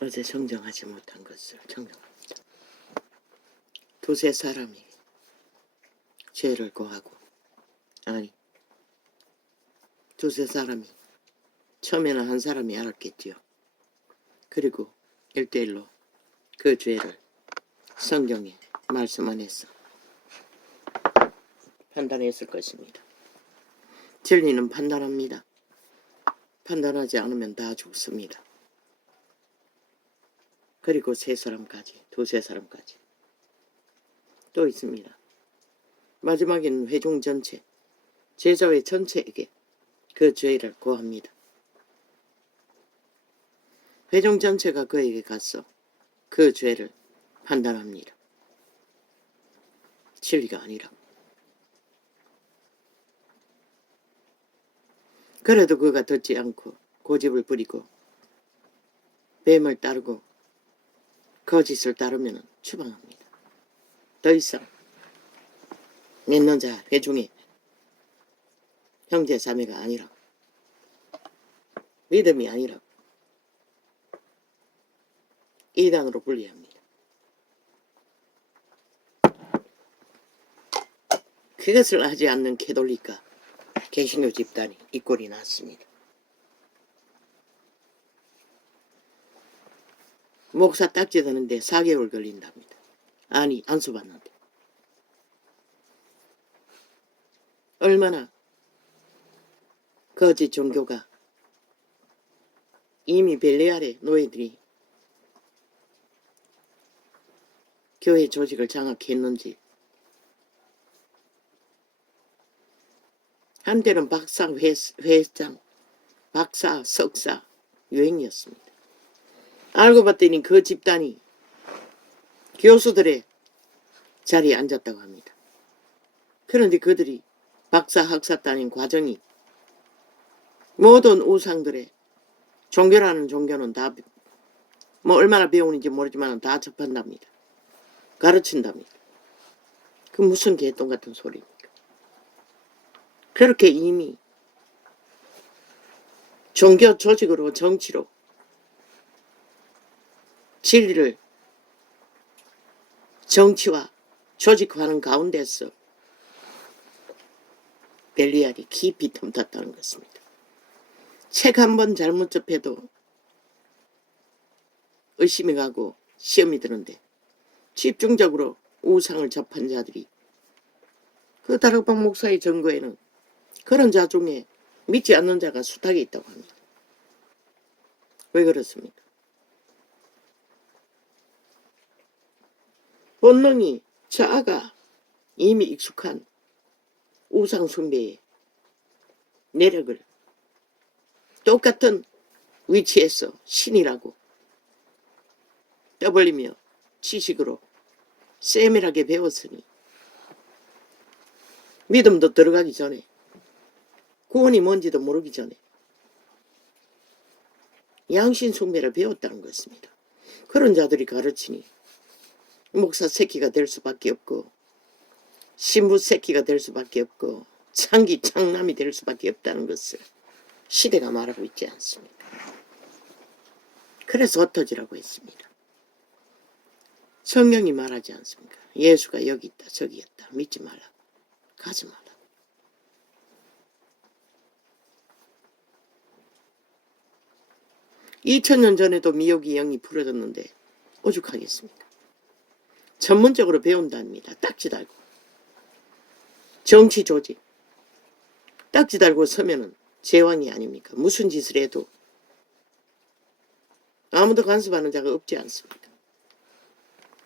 어제 정정하지 못한 것을 정정합니다. 두세 사람이 죄를 고하고, 아니, 두세 사람이, 처음에는 한 사람이 알았겠지요. 그리고 1대1로 그 죄를 성경에 말씀 안에서 판단했을 것입니다. 진리는 판단합니다. 판단하지 않으면 다 죽습니다. 그리고 세 사람까지, 두세 사람까지 또 있습니다. 마지막에는 회중 전체, 제자회 전체에게 그 죄를 고합니다. 회중 전체가 그에게 가서 그 죄를 판단합니다. 진리가 아니라. 그래도 그가 듣지 않고 고집을 부리고 뱀을 따르고 거짓을 따르면 추방합니다. 더 이상 믿는 자 회중의 형제 자매가 아니라, 믿음이 아니라 이단으로 분리합니다. 그것을 하지 않는 캐톨릭과 개신교 집단이 이 꼴이 났습니다. 목사 딱지 드는데 4개월 걸린답니다. 아니, 안수받는데. 얼마나 거짓 종교가 이미 벨리알의 노예들이 교회 조직을 장악했는지. 한때는 박사 회장, 박사 석사 유행이었습니다. 알고 봤더니 그 집단이 교수들의 자리에 앉았다고 합니다. 그런데 그들이 박사 학사 따낸 과정이 모든 우상들의 종교라는 종교는 다 얼마나 배우는지 모르지만 다 접한답니다. 가르친답니다. 그 무슨 개똥 같은 소리입니까? 그렇게 이미 종교 조직으로 정치로 진리를 정치와 조직화하는 가운데서 벨리알이 깊이 틈탔다는 것입니다. 책 한 번 잘못 접해도 의심이 가고 시험이 드는데 집중적으로 우상을 접한 자들이, 그 다락방 목사의 증거에는 그런 자 중에 믿지 않는 자가 숱하게 있다고 합니다. 왜 그렇습니까? 본능이 자아가 이미 익숙한 우상 숭배의 내력을 똑같은 위치에서 신이라고 떠벌리며 지식으로 세밀하게 배웠으니 믿음도 들어가기 전에, 구원이 뭔지도 모르기 전에 양신 숭배를 배웠다는 것입니다. 그런 자들이 가르치니 목사 새끼가 될 수밖에 없고 신부 새끼가 될 수밖에 없고 창기 창남이 될 수밖에 없다는 것을 시대가 말하고 있지 않습니까? 그래서 흩어지라고 했습니다. 성경이 말하지 않습니까? 예수가 여기 있다 저기 있다, 믿지 말라, 가지 말라. (2000년) 전에도 미혹이 영이 풀어졌는데 오죽하겠습니까? 전문적으로 배운답니다. 딱지 달고 정치 조직 딱지 달고 서면은 제왕이 아닙니까? 무슨 짓을 해도 아무도 간섭하는 자가 없지 않습니까?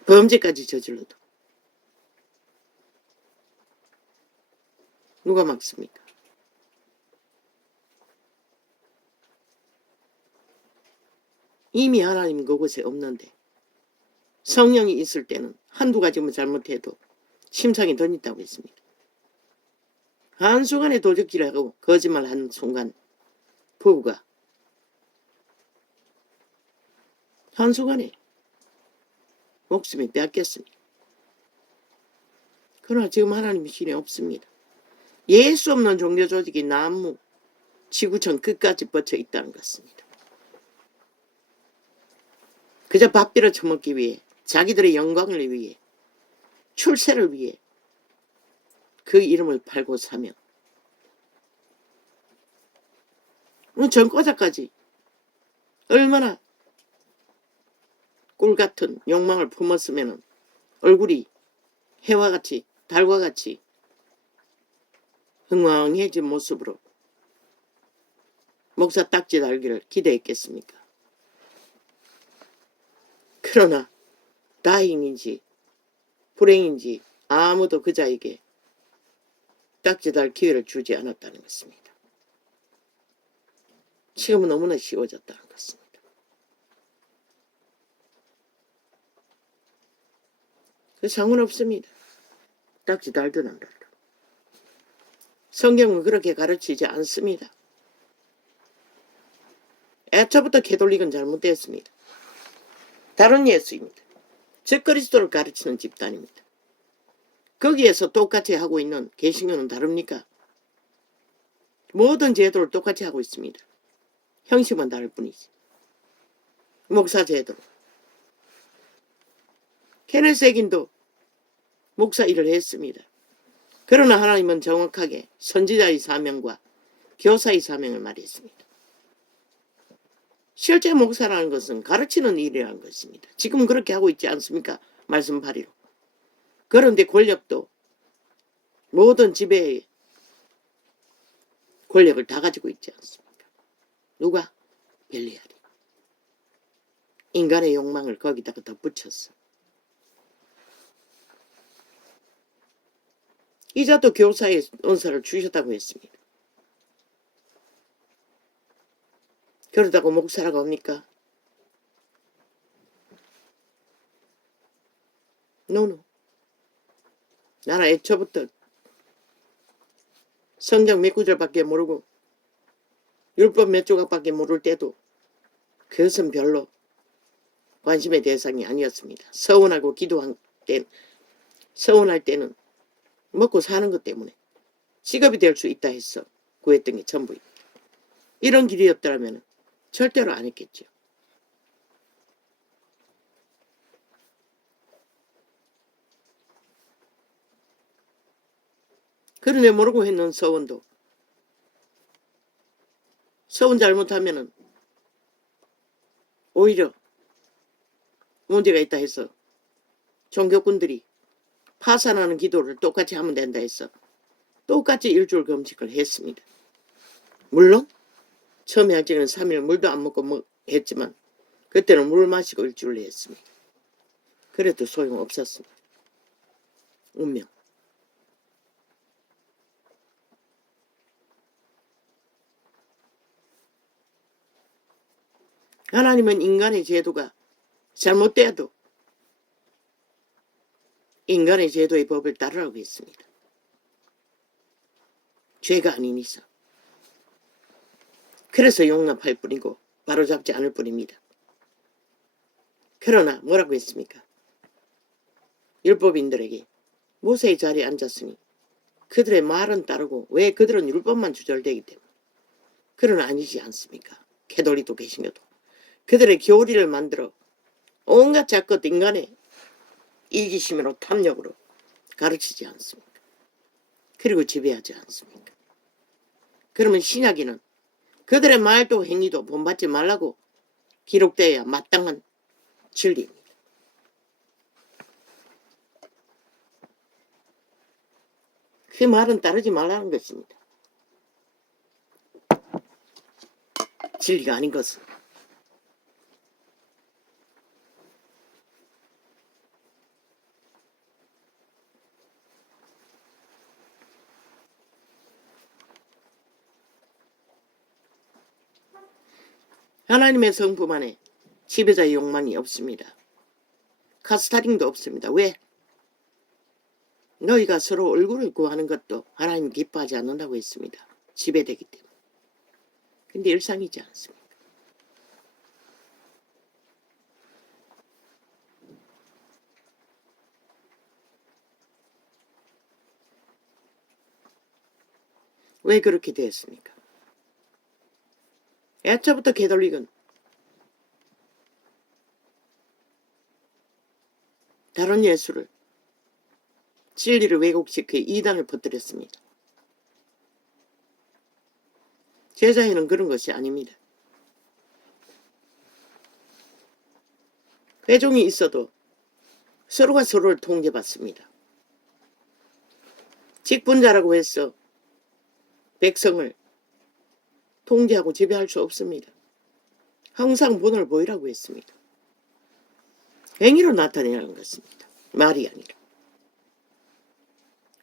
범죄까지 저질러도 누가 막습니까? 이미 하나님 그곳에 없는데 성령이 있을 때는 한두 가지만 잘못해도 심상이 던진다고 했습니다. 한순간에 도적질을 하고 거짓말하는 순간 부부가 한순간에 목숨이 빼앗겼습니다. 그러나 지금 하나님의 신이 없습니다. 예수 없는 종교 조직이 나무 지구촌 끝까지 뻗쳐 있다는 것입니다. 그저 밥 빌어 처먹기 위해, 자기들의 영광을 위해, 출세를 위해 그 이름을 팔고 사며 전과자까지 얼마나 꿀같은 욕망을 품었으면 얼굴이 해와 같이 달과 같이 흥황해진 모습으로 목사 딱지 달기를 기대했겠습니까? 그러나 다행인지 불행인지 아무도 그자에게 딱지 달 기회를 주지 않았다는 것입니다. 지금은 너무나 쉬워졌다는 것입니다. 그 상관없습니다. 딱지 달든 안 달든. 성경은 그렇게 가르치지 않습니다. 애초부터 캐톨릭은 잘못되었습니다. 다른 예수입니다. 즉 그리스도를 가르치는 집단입니다. 거기에서 똑같이 하고 있는 개신교는 다릅니까? 모든 제도를 똑같이 하고 있습니다. 형식만 다를 뿐이지. 목사 제도. 케네스 에긴도 목사 일을 했습니다. 그러나 하나님은 정확하게 선지자의 사명과 교사의 사명을 말했습니다. 실제 목사라는 것은 가르치는 일이라는 것입니다. 지금 그렇게 하고 있지 않습니까? 말씀 발의로. 그런데 권력도 모든 지배의 권력을 다 가지고 있지 않습니까? 누가? 벨리알이. 인간의 욕망을 거기다가 덧붙였어. 이자도 교사의 은사를 주셨다고 했습니다. 그러다고 목사라고 합니까? 노노. 나는 애초부터 성경 몇 구절밖에 모르고 율법 몇 조각밖에 모를 때도 그것은 별로 관심의 대상이 아니었습니다. 서운하고 서운할 때는 먹고 사는 것 때문에 직업이 될 수 있다 해서 구했던 게 전부입니다. 이런 길이었더라면 절대로 안 했겠죠. 그런데 모르고 했는 서원도 서원 잘못하면은 오히려 문제가 있다 해서 종교꾼들이 파산하는 기도를 똑같이 하면 된다 해서 똑같이 일주일 금식을 했습니다. 물론 처음에 할 적에는 3일 물도 안 먹고 했지만 그때는 물 마시고 일주일 했습니다. 그래도 소용없었습니다. 운명. 하나님은 인간의 제도가 잘못되어도 인간의 제도의 법을 따르라고 했습니다. 죄가 아닌 이상. 그래서 용납할 뿐이고 바로잡지 않을 뿐입니다. 그러나 뭐라고 했습니까? 율법인들에게 모세의 자리에 앉았으니 그들의 말은 따르고 왜 그들은 율법만 주절되기 때문에. 그러나 아니지 않습니까? 캐톨릭도 개신교도. 그들의 교리를 만들어 온갖 자껏 인간의 이기심으로 탐욕으로 가르치지 않습니까? 그리고 지배하지 않습니까? 그러면 신약에는 그들의 말도 행위도 본받지 말라고 기록되어야 마땅한 진리입니다. 그 말은 따르지 말라는 것입니다. 진리가 아닌 것은. 하나님의 성품 안에 지배자의 욕망이 없습니다. 카스타링도 없습니다. 왜? 너희가 서로 얼굴을 구하는 것도 하나님 기뻐하지 않는다고 했습니다. 지배되기 때문에. 근데 일상이지 않습니까? 왜 그렇게 되었습니까? 애초부터 캐톨릭은 다른 예수를, 진리를 왜곡시켜 이단을 퍼뜨렸습니다. 제자에는 그런 것이 아닙니다. 회종이 있어도 서로가 서로를 통제받습니다. 직분자라고 해서 백성을 통제하고 지배할 수 없습니다. 항상 본을 보이라고 했습니다. 행위로 나타내라는 것입니다. 말이 아니라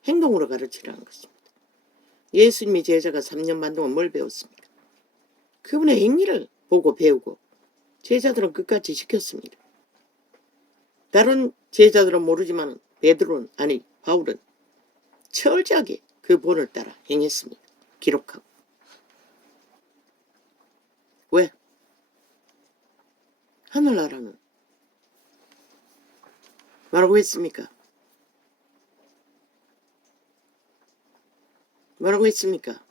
행동으로 가르치라는 것입니다. 예수님이 제자가 3년 반 동안 뭘 배웠습니까? 그분의 행위를 보고 배우고 제자들은 끝까지 지켰습니다. 다른 제자들은 모르지만 베드로는, 아니 바울은 철저하게 그 본을 따라 행했습니다. 기록하고. 왜? 하늘나라는 뭐라고 했습니까? 뭐라고 했습니까?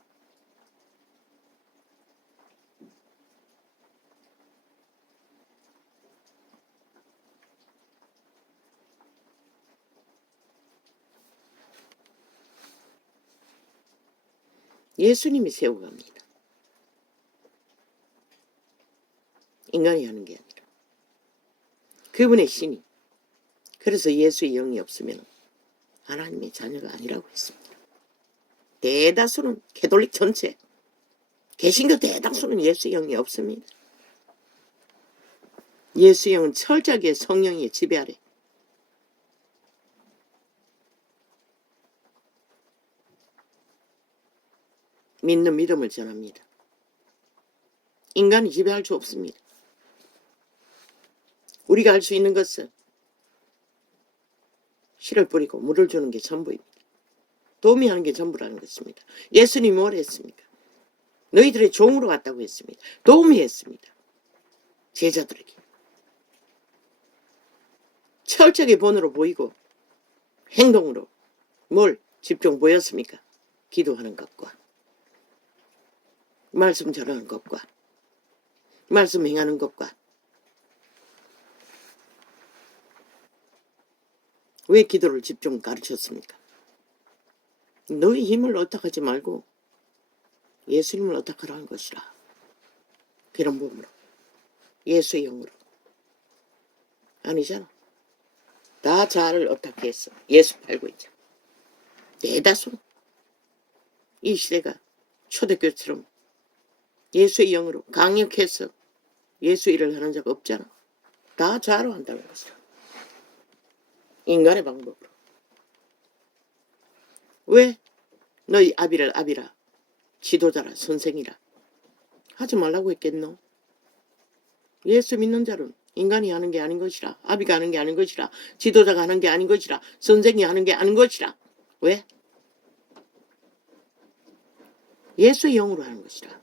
예수님이 세워갑니다. 인간이 하는 게 아니라 그분의 신이. 그래서 예수의 영이 없으면 하나님의 자녀가 아니라고 했습니다. 대다수는 캐톨릭 전체, 개신교 대다수는 예수의 영이 없습니다. 예수의 영은 철저하게 성령의 지배 아래 믿는 믿음을 전합니다. 인간이 지배할 수 없습니다. 우리가 할 수 있는 것은 씨를 뿌리고 물을 주는 게 전부입니다. 도움이 하는 게 전부라는 것입니다. 예수님이 뭘 했습니까? 너희들의 종으로 왔다고 했습니다. 도움이 했습니다. 제자들에게. 철저하게 본으로 보이고 행동으로 뭘 집중 보였습니까? 기도하는 것과 말씀 전하는 것과 말씀 행하는 것과. 왜 기도를 집중 가르쳤습니까? 너희 힘을 어떡하지 말고 예수님을 어떡하라는 것이라. 그런 몸으로, 예수의 영으로. 아니잖아. 다 자아를 어떻게 했어? 예수 팔고 있잖아. 대다수 이 시대가 초대교처럼 예수의 영으로 강력해서 예수 일을 하는 자가 없잖아. 다 자아로 한다는 것이라. 인간의 방법으로. 왜 너희 아비를 아비라, 지도자라, 선생이라 하지 말라고 했겠노? 예수 믿는 자는 인간이 하는 게 아닌 것이라, 아비가 하는 게 아닌 것이라, 지도자가 하는 게 아닌 것이라, 선생이 하는 게 아닌 것이라. 왜? 예수의 영으로 하는 것이라.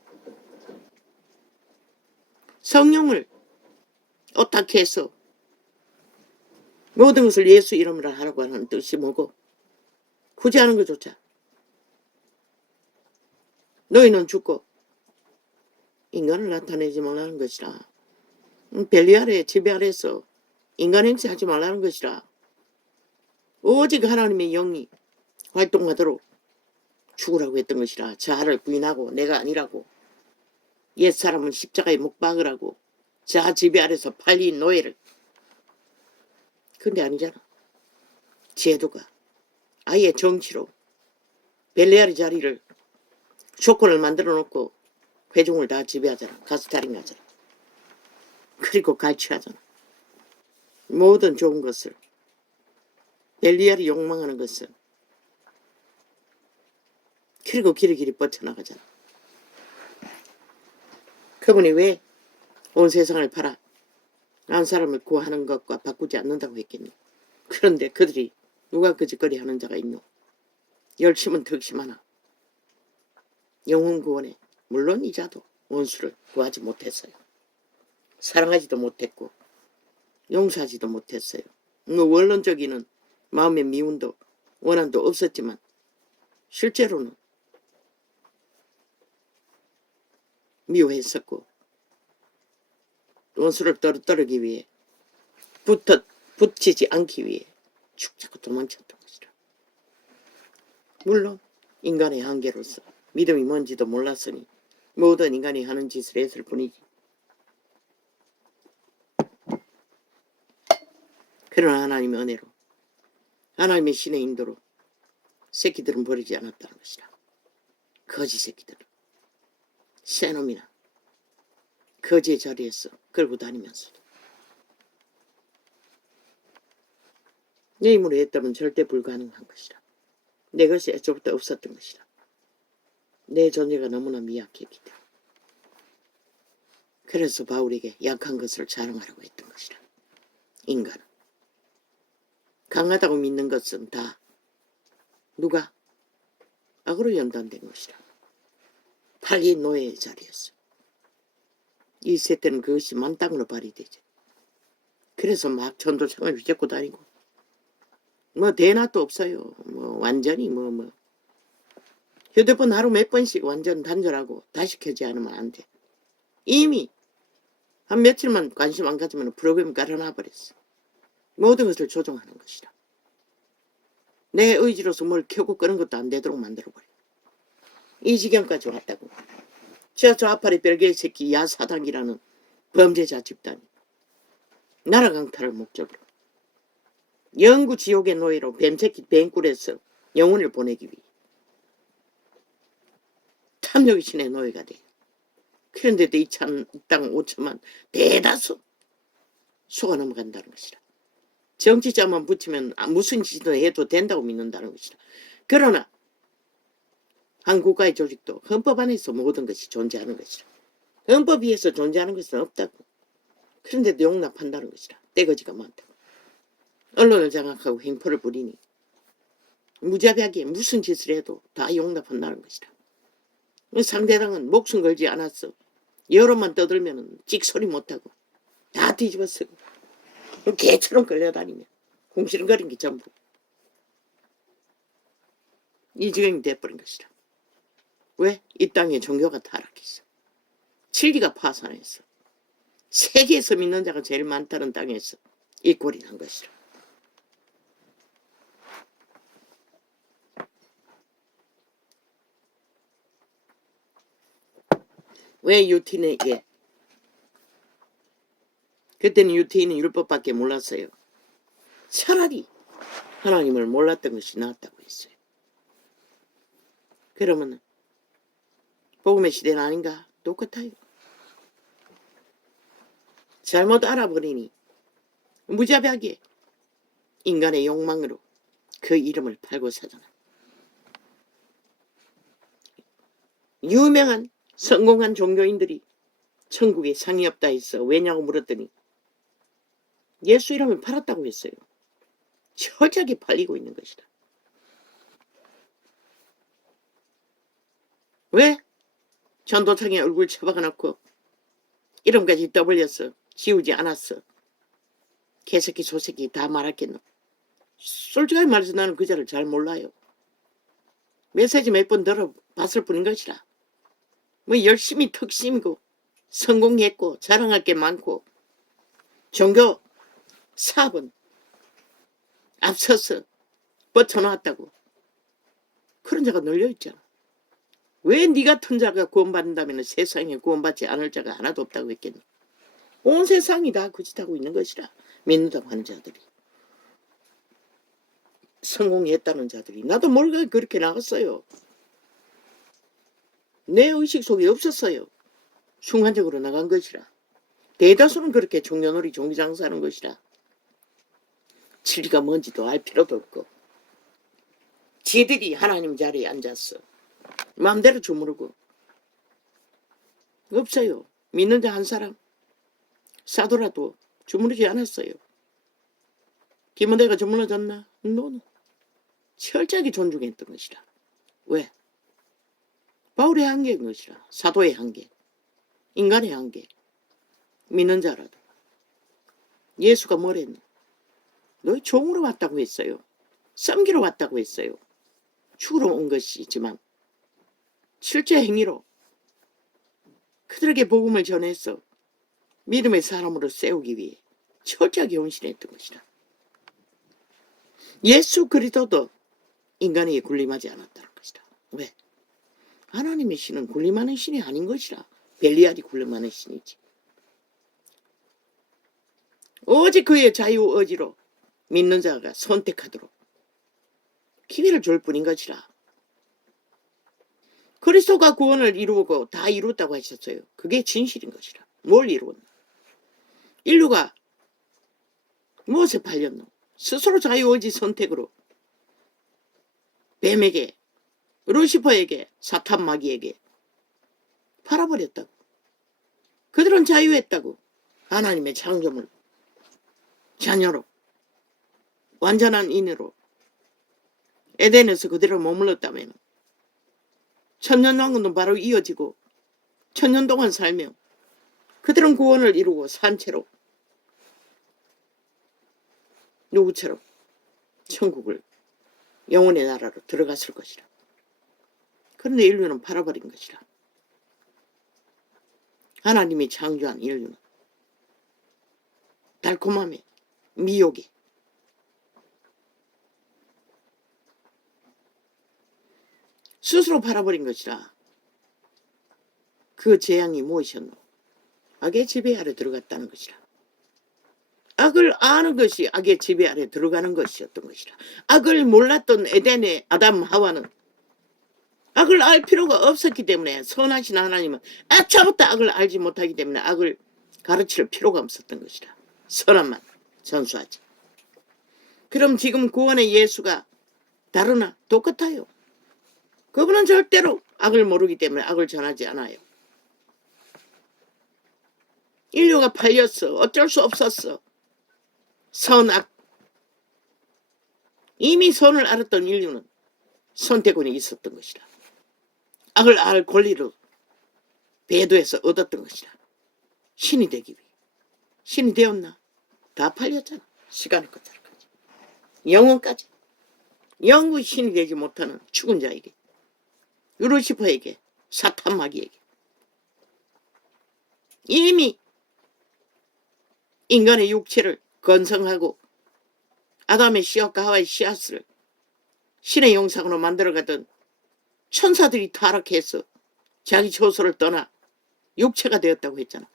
성령을 어떻게 해서 모든 것을 예수 이름으로 하라고 하는 뜻이 뭐고? 굳이 하는 것조차. 너희는 죽고 인간을 나타내지 말라는 것이라. 벨리알의 지배 아래서 인간 행세하지 말라는 것이라. 오직 하나님의 영이 활동하도록 죽으라고 했던 것이라. 자아를 부인하고 내가 아니라고. 옛사람은 십자가에 못 박으라고. 자아 지배 아래서 팔린 노예를. 근데 아니잖아. 제도가 아예 정치로 벨리알의 자리를 조건을 만들어 놓고 회종을 다 지배하잖아. 가스타링하잖아. 그리고 갈취하잖아. 모든 좋은 것을 벨리알이 욕망하는 것을. 그리고 길이 뻗쳐나가잖아. 그분이 왜 온 세상을 팔아 한 사람을 구하는 것과 바꾸지 않는다고 했겠노? 그런데 그들이 누가 거짓거리 하는 자가 있노? 열심은 덕심하나 영혼 구원에 물론 이자도 원수를 구하지 못했어요. 사랑하지도 못했고 용서하지도 못했어요. 원론적인 마음의 미움도 원한도 없었지만 실제로는 미워했었고 원수를 떨어뜨리기 위해 붙이지 않기 위해 축 잡고 도망쳤던 것이라. 물론 인간의 한계로서 믿음이 뭔지도 몰랐으니 모든 인간이 하는 짓을 했을 뿐이지. 그러나 하나님의 은혜로 하나님의 신의 인도로 새끼들은 버리지 않았다는 것이라. 거지 새끼들, 새놈이나 거지의 자리에서 끌고 다니면서도 내 힘으로 했다면 절대 불가능한 것이라. 내 것이 애초부터 없었던 것이라. 내 존재가 너무나 미약했기 때문에. 그래서 바울에게 약한 것을 자랑하라고 했던 것이라. 인간은 강하다고 믿는 것은 다 누가? 악으로 연단된 것이라. 팔리 노예의 자리였어. 이 세대는 그것이 만땅으로 발휘되죠. 그래서 막 전도창을 휘젓고 다니고 뭐 대낮도 없어요. 뭐 완전히 뭐 휴대폰 하루 몇 번씩 완전 단절하고 다시 켜지 않으면 안 돼. 이미 한 며칠만 관심 안 가지면 프로그램 깔아놔 버렸어. 모든 것을 조종하는 것이라. 내 의지로서 뭘 켜고 끄는 것도 안 되도록 만들어버려. 이 지경까지 왔다고. 저 앞팔의 별개의 새끼 야사당이라는 범죄자 집단이 나라 강탈을 목적으로 영구 지옥의 노예로 뱀새끼 뱅굴에서 영혼을 보내기 위해 탐욕의 신의 노예가 돼. 그런데도 이 땅 5천만 대다수 속아 넘어간다는 것이라. 정치자만 붙이면 무슨 짓을 해도 된다고 믿는다는 것이라. 그러나 한 국가의 조직도 헌법 안에서 모든 것이 존재하는 것이라. 헌법 위에서 존재하는 것은 없다고. 그런데도 용납한다는 것이라. 떼거지가 많다고. 언론을 장악하고 횡포를 부리니 무자비하게 무슨 짓을 해도 다 용납한다는 것이라. 상대방은 목숨 걸지 않았어. 여론만 떠들면 찍소리 못하고 다 뒤집어 쓰고 개처럼 끌려다니며 궁시렁거린 게 전부. 이 지경이 돼버린 것이라. 왜? 이 땅에 종교가 타락했어. 진리가 파산했어. 세계에서 믿는 자가 제일 많다는 땅에서 이 꼴이 난 것이라. 왜 유티인에게? 그때는 유티인은 율법밖에 몰랐어요. 차라리 하나님을 몰랐던 것이 낫다고 했어요. 그러면 복음의 시대는 아닌가? 똑같아요. 잘못 알아버리니 무자비하게 인간의 욕망으로 그 이름을 팔고 사잖아. 유명한 성공한 종교인들이 천국에 상이 없다 했어. 왜냐고 물었더니 예수 이름을 팔았다고 했어요. 철저하게 팔리고 있는 것이다. 왜? 전도창에 얼굴 쳐박아놓고 이름까지 떠벌렸어. 지우지 않았어. 개새끼 소새끼 다 말했겠노. 솔직하게 말해서 나는 그 자를 잘 몰라요. 메시지 몇 번 들어봤을 뿐인 것이라. 뭐 열심히 턱심이고 성공했고 자랑할 게 많고 종교 사업은 앞서서 뻗쳐놓았다고. 그런 자가 널려있잖아. 왜 네 같은 자가 구원받는다면 세상에 구원받지 않을 자가 하나도 없다고 했겠니? 온 세상이 다 그 짓하고 있는 것이라. 믿는다고 하는 자들이. 성공했다는 자들이. 나도 모르게 그렇게 나갔어요. 내 의식 속에 없었어요. 순간적으로 나간 것이라. 대다수는 그렇게 종교놀이 종기장사하는 것이라. 진리가 뭔지도 알 필요도 없고 지들이 하나님 자리에 앉았어. 마음대로 주무르고. 없어요. 믿는 자 한 사람 사도라도 주무르지 않았어요. 디모데가 주무러졌나? 노노. 철저하게 존중했던 것이라. 왜? 바울의 한계인 것이라. 사도의 한계. 인간의 한계. 믿는 자라도. 예수가 뭐랬노? 너희 종으로 왔다고 했어요. 섬기러 왔다고 했어요. 죽으러 온 것이지만 실제 행위로 그들에게 복음을 전해서 믿음의 사람으로 세우기 위해 철저하게 헌신했던 것이라. 예수 그리스도도 인간에게 군림하지 않았다는 것이다. 왜? 하나님의 신은 군림하는 신이 아닌 것이라. 벨리알이 군림하는 신이지. 오직 그의 자유 의지로 믿는 자가 선택하도록 기회를 줄 뿐인 것이라. 그리스도가 구원을 이루고 다 이루었다고 하셨어요. 그게 진실인 것이라. 뭘 이루었나? 인류가 무엇에 팔렸노? 스스로 자유의지 선택으로 뱀에게, 루시퍼에게, 사탄 마귀에게 팔아버렸다고. 그들은 자유했다고. 하나님의 창조물 자녀로, 완전한 인으로 에덴에서 그대로 머물렀다면 천년왕국은 바로 이어지고 천년 동안 살며 그들은 구원을 이루고 산 채로 누구처럼 천국을, 영혼의 나라로 들어갔을 것이라. 그런데 인류는 팔아버린 것이라. 하나님이 창조한 인류는 달콤함에, 미혹에, 스스로 팔아버린 것이라. 그 재앙이 무엇이었노? 악의 지배 아래 들어갔다는 것이라. 악을 아는 것이 악의 지배 아래 들어가는 것이었던 것이라. 악을 몰랐던 에덴의 아담 하와는 악을 알 필요가 없었기 때문에 선하신 하나님은 애초부터 악을 알지 못하기 때문에 악을 가르칠 필요가 없었던 것이라. 선함만 전수하지. 그럼 지금 구원의 예수가 다르나? 똑같아요. 그분은 절대로 악을 모르기 때문에 악을 전하지 않아요. 인류가 팔렸어. 어쩔 수 없었어. 선악. 이미 선을 알았던 인류는 선택권이 있었던 것이라. 악을 알 권리를 배도해서 얻었던 것이라. 신이 되기 위해. 신이 되었나? 다 팔렸잖아. 시간의 끝자락까지. 영혼까지. 영구 신이 되지 못하는 죽은 자에게, 루시퍼에게, 사탄 마귀에게 이미 인간의 육체를 건성하고 아담의 씨앗과 하와의 씨앗을 신의 형상으로 만들어가던 천사들이 타락해서 자기 처소를 떠나 육체가 되었다고 했잖아.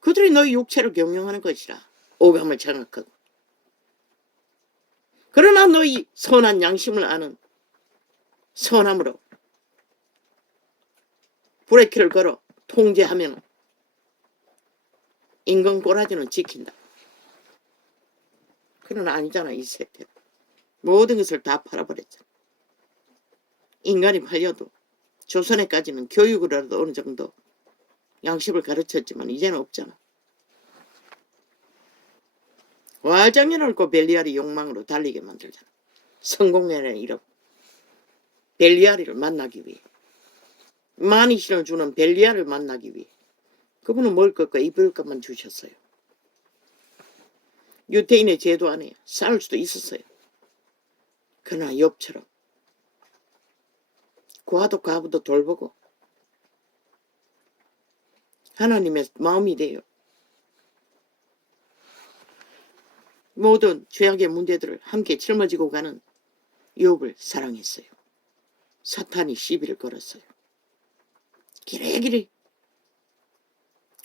그들이 너희 육체를 경영하는 것이라. 오감을 장악하고. 그러나 너희 선한 양심을 아는 선함으로 브레이크를 걸어 통제하면 인간 꼬라지는 지킨다. 그러나 아니잖아. 이 세태는 모든 것을 다 팔아버렸잖아. 인간이 팔려도 조선에까지는 교육으로라도 어느 정도 양식을 가르쳤지만 이제는 없잖아. 와장년을 고 벨리알이 욕망으로 달리게 만들잖아. 성공이라는 이름. 벨리알을 만나기 위해. 많이 신을 주는 벨리알을 만나기 위해. 그분은 먹을 것과 입을 것만 주셨어요. 유태인의 제도 안에 살 수도 있었어요. 그러나 욥처럼 고아도 과부도 돌보고 하나님의 마음이 돼요. 모든 죄악의 문제들을 함께 짊어지고 가는 욥을 사랑했어요. 사탄이 시비를 걸었어요. 기레기리.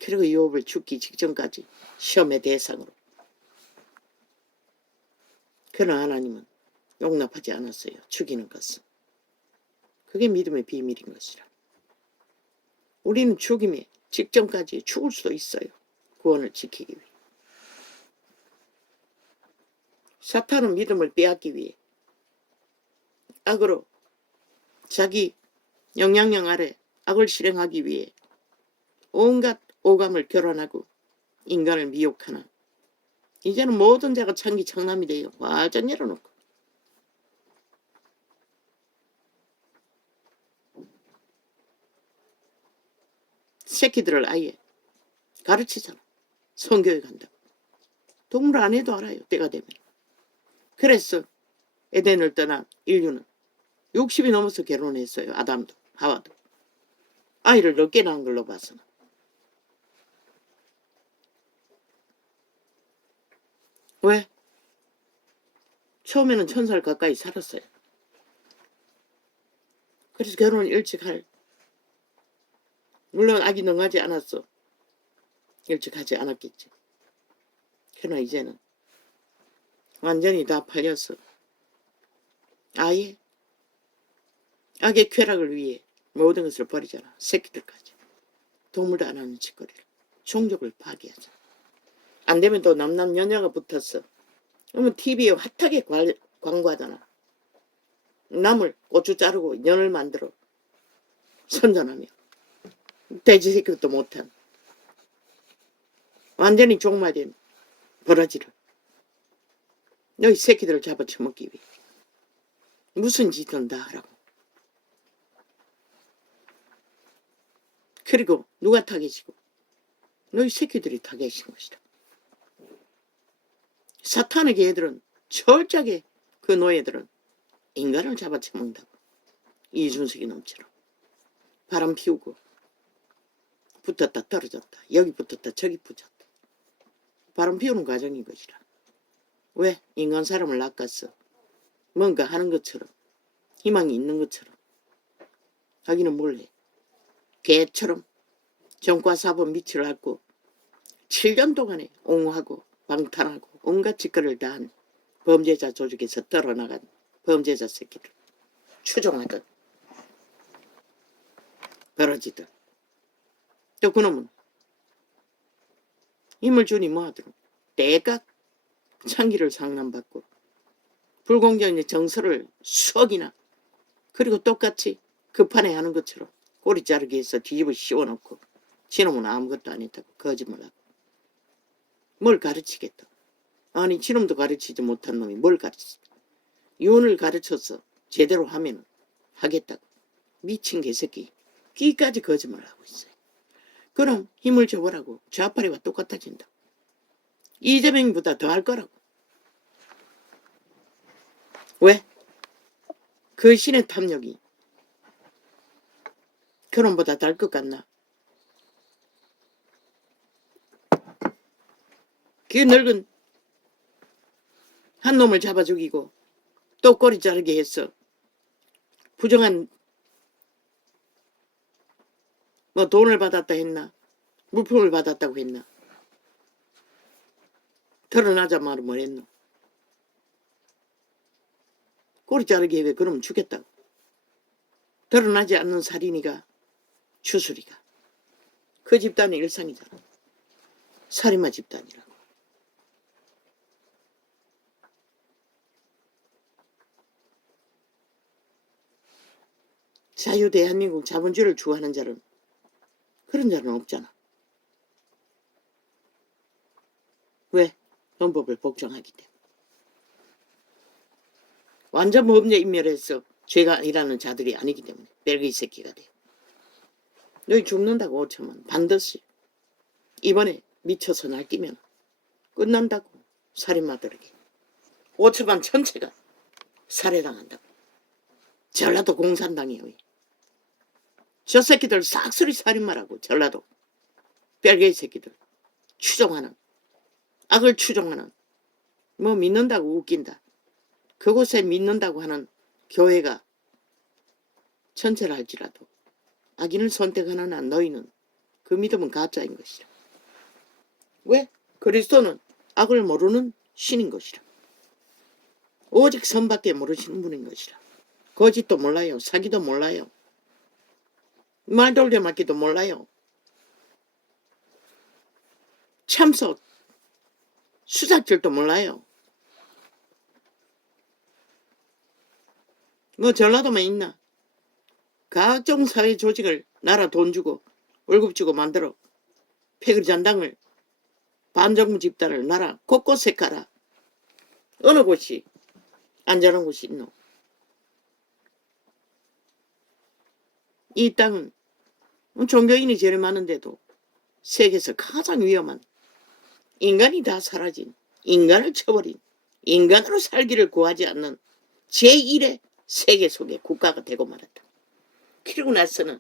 그리고 욥을 죽기 직전까지 시험의 대상으로. 그러나 하나님은 용납하지 않았어요. 죽이는 것은. 그게 믿음의 비밀인 것이라. 우리는 죽임의 직전까지 죽을 수도 있어요. 구원을 지키기 위해. 사탄은 믿음을 빼앗기 위해 악으로 자기 영향력 아래 악을 실행하기 위해 온갖 오감을 결혼하고 인간을 미혹하나 이제는 모든 자가 창기창남이 돼요. 완전 열어놓고. 새끼들을 아예 가르치잖아. 성교육 한다고. 동물 안 해도 알아요. 때가 되면. 그래서 에덴을 떠난 인류는 60이 넘어서 결혼했어요. 아담도 하와도. 아이를 늦게 낳은 걸로 봐서는. 왜? 처음에는 1000살 가까이 살았어요. 그래서 결혼을 일찍 물론 아기 능하지 않았어. 일찍 하지 않았겠지. 그러나 이제는 완전히 다 팔려서 아예 악의 쾌락을 위해 모든 것을 버리잖아. 새끼들까지. 동물도 안 하는 짓거리를. 종족을 파괴하잖아. 안 되면 또 남남 여녀가 붙었어. 그러면 TV에 핫하게 광고하잖아. 나물 고추 자르고 연을 만들어 선전하며 돼지 새끼도 못한 완전히 종말된 버러지를 너희 새끼들을 잡아 처먹기 위해 무슨 짓은 다 하라고. 그리고 누가 타겟이고 너희 새끼들이 타겟인 것이다. 사탄의 개들은 철저하게 그 노예들은 인간을 잡아 처먹는다고. 이준석이 놈처럼 바람 피우고 붙었다 떨어졌다 여기 붙었다 저기 붙었다 바람 피우는 과정인 것이라. 왜? 인간 사람을 낚았어. 뭔가 하는 것처럼 희망이 있는 것처럼 하기는 뭘 해. 개처럼 정과사법 밑을 앓고 7년 동안에 옹호하고 방탄하고 온갖 짓거리를 다한 범죄자 조직에서 떨어나간 범죄자 새끼들 추종하던 버러지들. 또 그놈은 힘을 주니 뭐하도록 대각 창기를 상남받고 불공정의 정서를 수억이나 그리고 똑같이 급한에 하는 것처럼 꼬리 자르기 해서 뒤집어 씌워놓고 지놈은 아무것도 안 했다고 거짓말하고 뭘 가르치겠다. 아니 지놈도 가르치지 못한 놈이 뭘 가르치지. 이혼을 가르쳐서 제대로 하면 하겠다고. 미친 개새끼 끼까지 거짓말하고 있어요. 그럼 힘을 줘보라고. 좌파리와 똑같아진다. 이재명보다 더 할 거라고. 왜? 그 신의 탐욕이 그놈보다 달 것 같나? 그 늙은 한 놈을 잡아 죽이고 또 꼬리 자르게 해서 부정한 뭐 돈을 받았다 했나? 물품을 받았다고 했나? 드러나자마자 뭘 했노? 꼬리 자르게 왜 그러면 죽겠다고. 드러나지 않는 살인이가 추수리가 그 집단의 일상이잖아. 살인마 집단이라고. 자유 대한민국 자본주의를 추구하는 자는 그런 자는 없잖아. 왜? 헌법을 복종하기 때문에. 완전 범죄 인멸해서 죄가 아니라는 자들이 아니기 때문에 벨기 새끼가 돼. 너희 죽는다고 5천만 반드시 이번에 미쳐서 날뛰면 끝난다고. 살인마들에게 5천만 전체가 살해당한다고. 전라도 공산당이에요. 저 새끼들 싹쓸이 살인마라고. 전라도 벨기 새끼들 추종하는 악을 추종하는 뭐 믿는다고 웃긴다. 그곳에 믿는다고 하는 교회가 전체를 할지라도 악인을 선택하는 한 너희는 그 믿음은 가짜인 것이라. 왜? 그리스도는 악을 모르는 신인 것이라. 오직 선밖에 모르시는 분인 것이라. 거짓도 몰라요. 사기도 몰라요. 말 돌려막기도 몰라요. 참소 수작질도 몰라요. 뭐 전라도만 있나? 각종 사회 조직을 나라 돈 주고 월급 주고 만들어 패거리 잔당을 반정부 집단을 나라 곳곳에 깔아. 어느 곳이 안전한 곳이 있노? 이 땅은 종교인이 제일 많은데도 세계에서 가장 위험한 인간이 다 사라진 인간을 쳐버린 인간으로 살기를 구하지 않는 제1의 세계 속의 국가가 되고 말았다. 그리고 나서는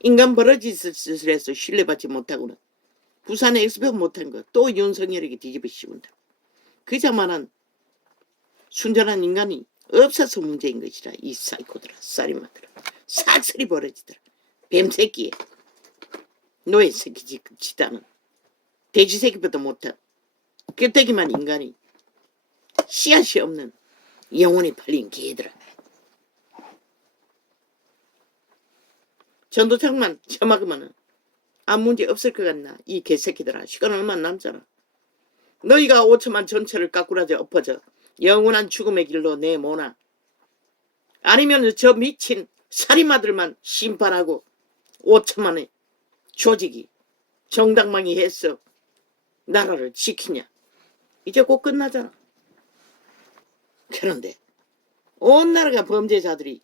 인간 버러지짓을 해서 신뢰받지 못하고는 부산에 엑스포 못한 거 또 윤석열에게 뒤집어 씌운다. 그 자만한 순전한 인간이 없어서 문제인 것이라. 이 사이코들아, 살인마들아, 삭슬이 벌어지더라. 뱀새끼에 노예 새끼 지다는 돼지 새끼보다 못한 끄떡이만 인간이 씨앗이 없는 영혼이 팔린 개들아. 전도장만 처막으면 아무 문제 없을 것 같나? 이 개새끼들아. 시간 얼마 안 남잖아. 너희가 5천만 전체를 까꾸라져 엎어져 영원한 죽음의 길로 내모나, 아니면 저 미친 살인마들만 심판하고 5천만의 조직이 정당망이 해서 나라를 지키냐? 이제 곧 끝나잖아. 그런데 온 나라가 범죄자들이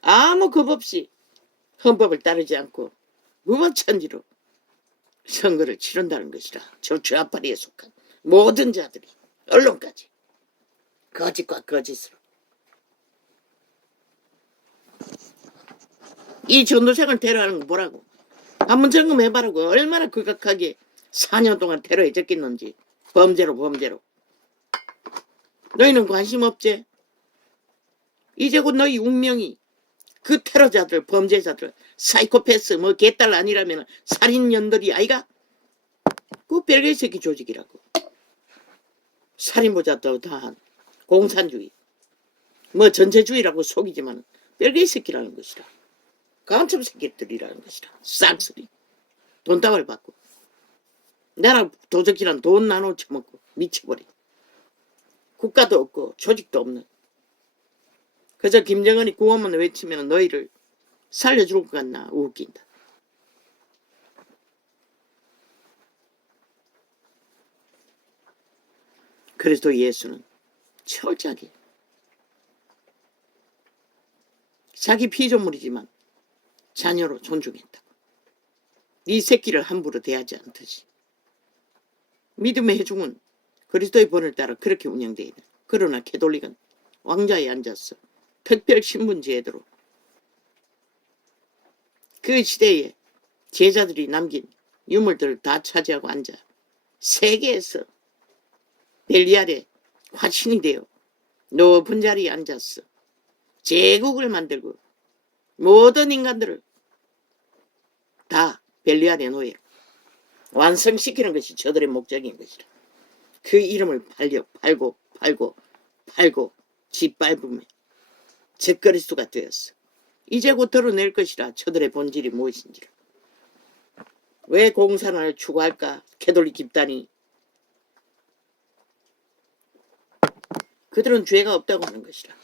아무 겁 없이 헌법을 따르지 않고 무법천지로 선거를 치른다는 것이라. 저 좌파리에 속한 모든 자들이, 언론까지 거짓과 거짓으로 이 전도생을 테러하는 거 뭐라고? 한번 점검해봐라고. 얼마나 극악하게 4년 동안 테러에 적겠는지. 범죄로. 너희는 관심 없지? 이제 곧 너희 운명이 그 테러자들, 범죄자들, 사이코패스, 뭐 개딸 아니라면 살인년들이 아이가? 그 별개의 새끼 조직이라고. 살인보자도 다한 공산주의, 뭐 전체주의라고 속이지만 별개의 새끼라는 것이라. 간첩 새끼들이라는 것이라. 싹쓸이 돈다발 받고 나라 도적이란 돈 나눠 처먹고 미쳐버린, 국가도 없고 조직도 없는, 그저 김정은이 구호만 외치면 너희를 살려줄 것 같나? 웃긴다. 그리스도 예수는 철저하게 자기 피조물이지만 자녀로 존중했다고. 네 새끼를 함부로 대하지 않듯이. 믿음의 회중은 그리스도의 본을 따라 그렇게 운영되어 있다. 그러나 캐톨릭은 왕좌에 앉아서 특별신분 제도로 그 시대에 제자들이 남긴 유물들을 다 차지하고 앉아 세계에서 벨리알의 화신이 되어 높은 자리에 앉아서 제국을 만들고 모든 인간들을 다 벨리알의 노예로 완성시키는 것이 저들의 목적인 것이라. 그 이름을 팔고 짓밟으며 적그리스도가 되었어. 이제 곧 드러낼 것이라. 저들의 본질이 무엇인지를. 왜 공산화를 추구할까? 캐톨릭 집단이. 그들은 죄가 없다고 하는 것이라.